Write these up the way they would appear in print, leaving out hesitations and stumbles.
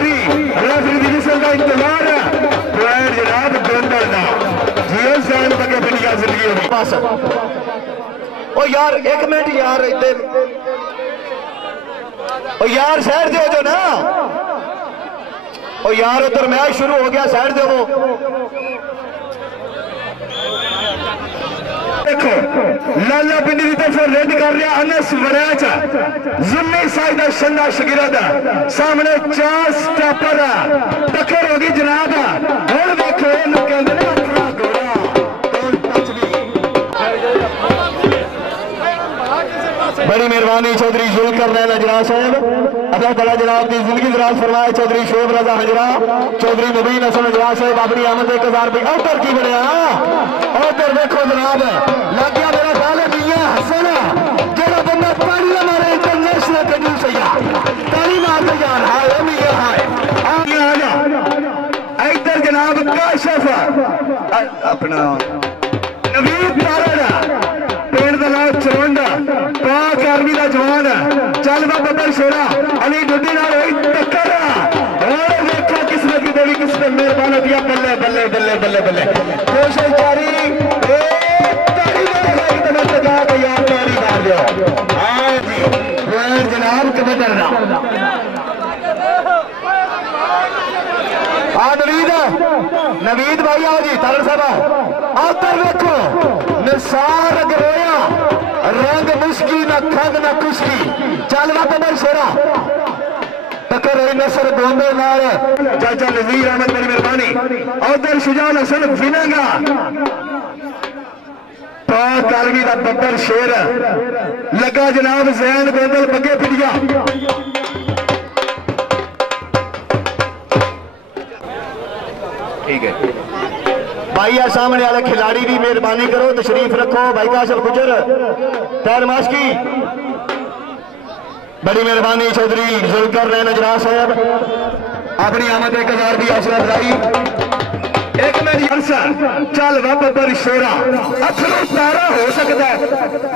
जारी रेफरी दी विसल का इंतजार है जनाब गोंदल दा जियो जान बगे पिंडी का जिंदगी होगी बस ओ यार एक मिनट यार इधर ओ यार साइड दे जो ना ओ यार उधर मैच शुरू हो गया साइड दे वो देखो लाला पिंडी की तरफ रेड कर रहा Anas वरैच Jimmy side Shanda Shakira सामने 4 स्टॉपर टक्कर होगी जनाब और देखो बड़ी मेहरबानी चौधरी जुल्कर नैन हजरा साहब अल्लाह ताला जनाब की जिंदगी दराज फरमाए चौधरी शोभ रजा हजरा चौधरी नबीन हसन हजरा साहब अपनी आमद 1000 रुपये उधर की बनया उधर देखो जनाब लग गया मेरा ख्याल है मियां हसन जेड़ा बंदा पानी ना मारे इंटरनेशनल कबूल से यार ताली मार दे यार हाय मियां हाय आ इधर जनाब काशिफ अपना नबीन तारा पेड़ दा नाम चरवंडा पाक आर्मी दा जवान चल बा बब्बर शेरा अली डुड्डी नाल होई टक्कर और देखो किस्मत की देवी किस्मत मेहरबान दिया बल्ले बल्ले बल्ले बल्ले बल्ले कोशिश जारी ए ताली मार के तने लगा के यार ताली मार दो हां जी जनाब कब करना नवीद भाई आओ जी तारड़ साहब आकर देखो निसार रोया रंग मुश्किल न खंग न कुश्की चल वा बबर शेरा टक्कर रही नसर गोंदे नाल चाचा नजीर अहमद मेरी मेहरबानी उधर शुजान हसन विनेगा पाक आलमी दा बब्बर शेर लगा जनाब जैन गोंदल बगे पिड़िया ठीक है भाई यार सामने वाले खिलाड़ी भी मेहरबानी करो तशरीफ रखो भाई काशिफ गुजर तैरमाश की बड़ी मेहरबानी चौधरी जुल्कर नैन हजरा साहब अपनी आमद 1000 भी हौसला अफजाई एक मेरी चल वा बब्बर शेरा अथरू तारा हो सकता है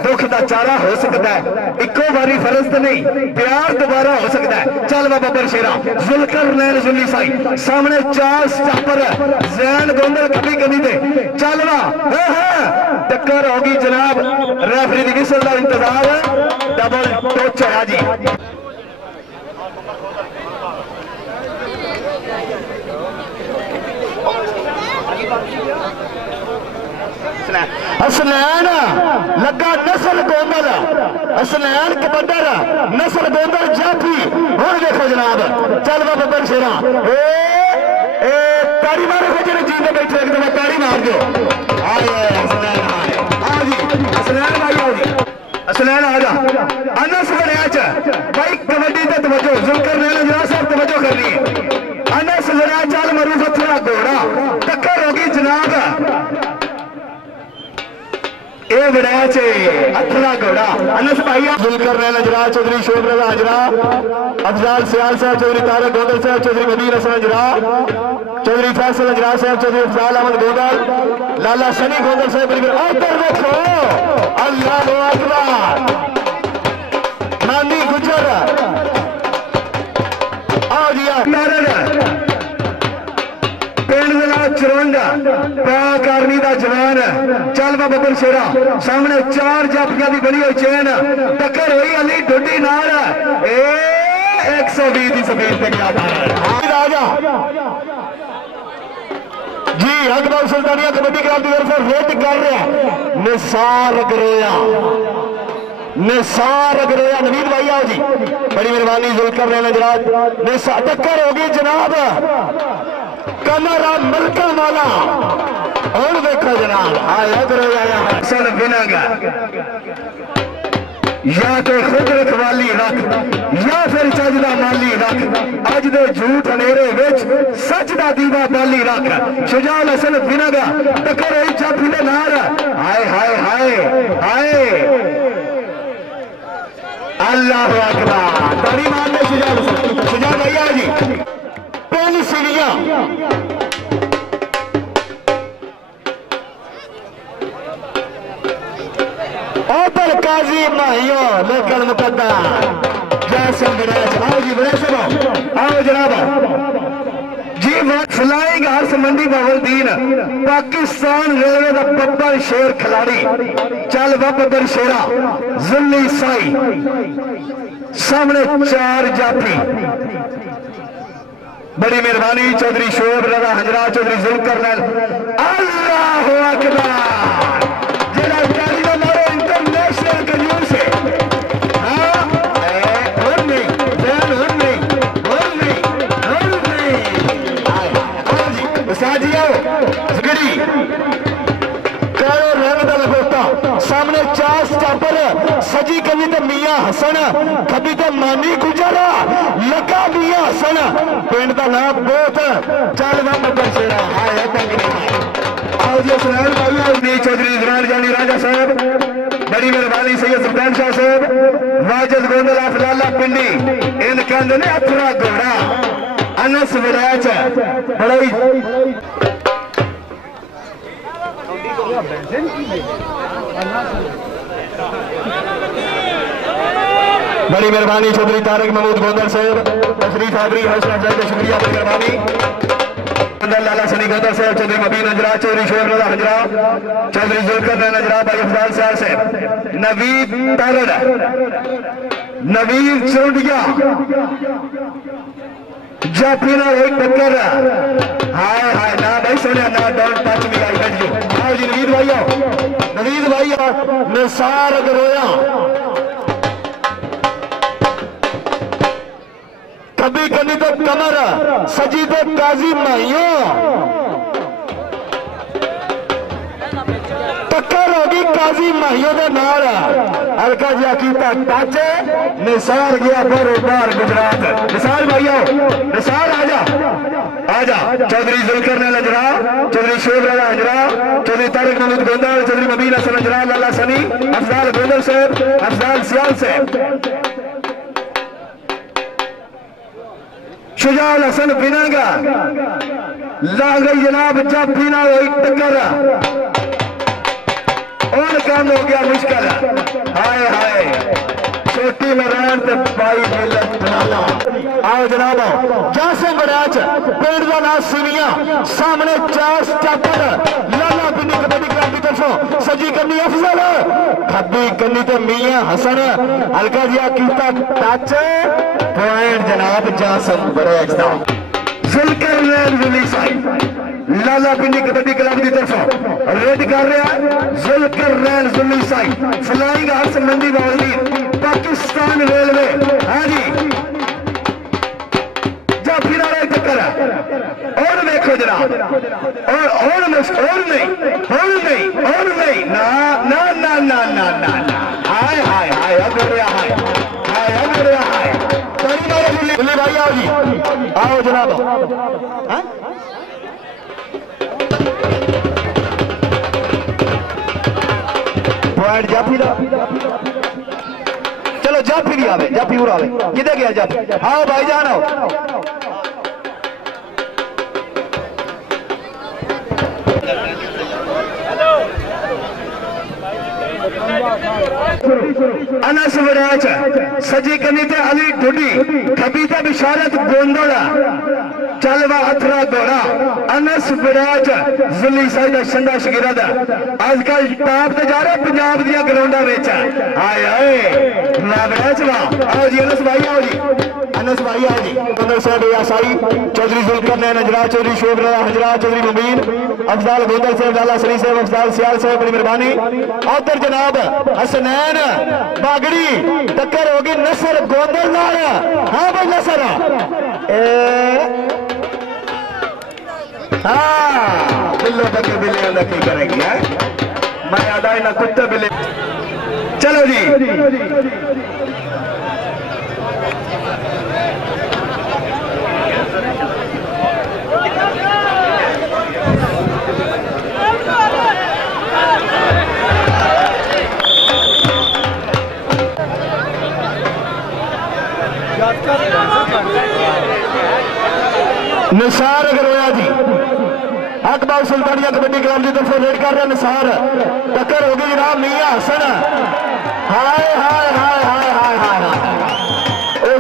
दुख का चारा हो सकता है इको बारी फर्ज तो नहीं प्यार दोबारा हो सकता है चल वा बब्बर शेरा जुल्कर नैन जुल्ली साई सामने 4 स्टॉपर जैन गोंदल कभी कभी दे चल वा टक्कर होगी जनाब रेफरी की विसल का इंतजार है डबल टच है जी हसनैन लगा नस्ल गोंदल हसनैन कबड्डर नस्ल गोंदल जाफी हुण देखो जनाब चल वा बब्बर शेरा ताड़ी मारो जिन्हें जीते बैठे एक दफा ताड़ी मार दो हसनैन आ जी हसनैन भाई आओ जी हसनैन आ जा अनस वरैच भाई कबड्डी ते तवज्जो जुल्कर नैन हजरा साहब तवज्जो करनी है अनस वरैच चल मरूफ थोड़ा घोड़ा टक्कर होगी जनाब ए वरैच अथला घोड़ा अनस भाई जुल्कर नैन हजरा चौधरी शोभ रजा हजरा अफजाल सियाल साहब चौधरी तारक गोंदल साहब चौधरी नबीर हसन हजरा चौधरी फैसल हजरा साहब चौधरी अफजाल अहमद गोंदल लाला सनी गोंदल साहब उधर देखो अल्लाह अकबर नानी गुजर आओ जी चरवंडा पाक आर्मी का जवान चल वा बब्बर शेरा सामने 4 जाफियां की बनी हुई चेन टक्कर हुई अली डुड्डी नाल 120 की स्पीड पे राजा जी अकबर सुल्तानिया कबड्डी क्लब की तरफ रेड कर रहा निसार अगरोया नवीद भाई आओ जी बड़ी मेहरबानी जुल्कर नैन हजरा टक्कर होगी जनाब कमरा मलका वाला और देखो जनाब हसन बिनागा या तो खुद रखवाली रख या फिर चजदा माली रख अज दे झूठ अनेरे विच सच दा दीवा बाली रख शुजान हसन बिनागा टक्कर होई जाफी दे नाल हाय हाय हाय हाय अल्लाह अकबर ताड़ी मारने शुजान भैया जी पहली सीढ़ियां ओपर काजी माहियो लेकिन मुकद्दर जैसे बड़े आओ जी बड़े से आओ जनाब जी फ्लाइंग हर्स मंडी बावलदीन पाकिस्तान रेलवे का बब्बर शेर खिलाड़ी चल वा बब्बर शेरा जुल्ली साई सामने 4 जाफी बड़ी मेहरबानी चौधरी शोभ रजा हजरा चौधरी जुल्कर अल्लाह अकबर जेड़ा कैलियो मारो इंटरनेशनल कन्यून से सामने 4 स्टापर सजी कभी तो मियां हसन कभी तो मानी गुजरा लगा मियां हसन पिंड का नाम बहुत चल शेरा आओ जी सुनाल भाई चौधरी इजरान जानी राजा साहब बड़ी मेहरबानी सैयद सुल्तान शाह साहब वाजिद गोंदल ऑफ लाला पिंडी इन कहते ने अपना घोड़ा अनस वरैच बड़ी बड़ी मेहरबानी चौधरी तारिक महमूद गोंदल साहब तशरीफ आबरी हौसला अफजाई का शुक्रिया बड़ी मेहरबानी लाला सनी गोंदल साहब चौधरी मबीन हजरा चौधरी शोर रजा हजरा चौधरी जुल्कर हजरा भाई अफजाल साहब साहब नवीद तारड़ नवीद चौंडिया जाफीना एक टक्कर हाय हाय ना भाई सुनिया ना don't touch me I hate you आओ जी नवीद भाई निसार रोया कभी कभी तो कमर सजी तो काजी माइयों टक्कर होगी काजी माहियों के नाल हल्का जिहा कीता टच निसार गया बार गुजरात निसार भाई आओ निसार आजा चौधरी जुल्कर ने हजरा चौधरी शोभ रजा हजरा चौधरी तारिक महमूद गोंदल चौधरी मबीन हसन हजरा लाला सनी अफजाल गोंदल साहब अफजाल सियाल साहब शुजाल हसन पिनागा ला गई जनाब जाफीना एक टक्कर और काम हो गया मुश्किल हाय हाय छोटी मैदान ते पाई मिलत लाला आओ जनाब जैसे वरैच पेड़ का नाम सिविया सामने 4 स्टापर लाला पिंडी कबड्डी क्लब की तरफों सजी कन्नी अफजल खब्बी कन्नी ते मियां हसन हल्का जिहा कीता टच पॉइंट जनाब जासम वरैच दा जुल्कर रिलीज आई लाला पिंडी कबड्डी क्लब की तरफ रेड कर रहा है जुल्कर रैन जुल्ली साई फ्लाइंग हर्स मंडी बावलदीन पाकिस्तान रेलवे हाँ जी जाफी नारा एक चक्कर है और देखो जनाब और नहीं ना ना ना ना ना ना ना हाय हाय हाय अब रहा है बुल्ली भाई आओ जी आओ जनाब पॉइंट जाफी दा चलो जाफी भी आवे जाफी पूरा आवे किधे गया जाफी आओ भाई जान आओ अनस वरैच सजी कनी ते अली ढुडी खबीता बिशारत गोंदला चलवा अथरा घोड़ा अनस वरैच जुल्ली साई दा शंदा शगिरद आजकल टॉप ते जा रहा पंजाब दिया ग्राउंडा विच हाय हाय वरैच वाह आओ जी अनस भाई आओ जी गोंदल साहब यासाई चौधरी जुल्कर ने हजरा चौधरी शोभ रजा हजरा चौधरी मबीन अफजाल गोंदल साहब लाला सनी साहब अफजाल सियाल साहब बड़ी मेहरबानी उधर जनाब हसनैन बागड़ी टक्कर होगी नसर गोंदल नाल हाँ भाई नसर हाँ बिल्लो टक्कर बिल्ले अंदर की करेगी है मैं अदाई ना कुत्ते बिल्ले चलो जी निसार गरोया जी हक बाल सुल्तानिया कबड्डी क्लब की तरफ रेड कर रहे निसार टक्कर होगी जनाब मियां हसन हाय हाय हाय हाय हाय हाय हाय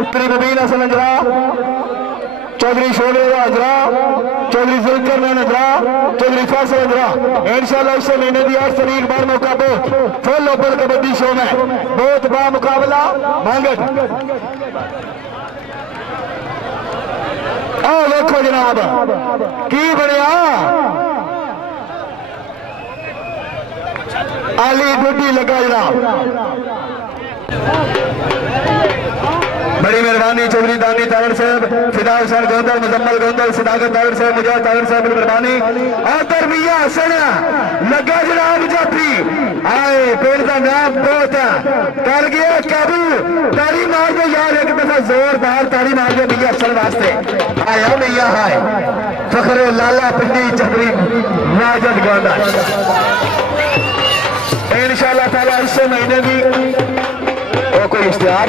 उत्तरी मुबीन हसन अजरा चौधरी शोले अजरा चौधरी जुल्कर अजरा चौधरी फैसल अजरा इंशाल्लाह इस महीने की 8 तारीख बार मौका दो फुल ओपन कबड्डी शो में बहुत बड़ा मुकाबला मांगट आओ देखो जनाब की बनया आली गुड्डी लगा जनाब बड़ी मेहरबानी चौधरी दानी तागर साहब फिदा हुसैन गोंदल मुजम्मल गोंदल सदाकत तागर साहब मुजाहिद तागर साहब बड़ी मेहरबानी आदर मियां हसन लगा जनाब जाफी आए पेड़ का नाम बहुत कर गया काबू ताली मार दो यार एक दफा जोरदार ताली मार दो मियां हसन वास्ते आया मियां हाय फखरे लाला पिंडी चौधरी नाजद गोंदल इंशाअल्लाह ताला इस महीने भी कोई इश्तिहार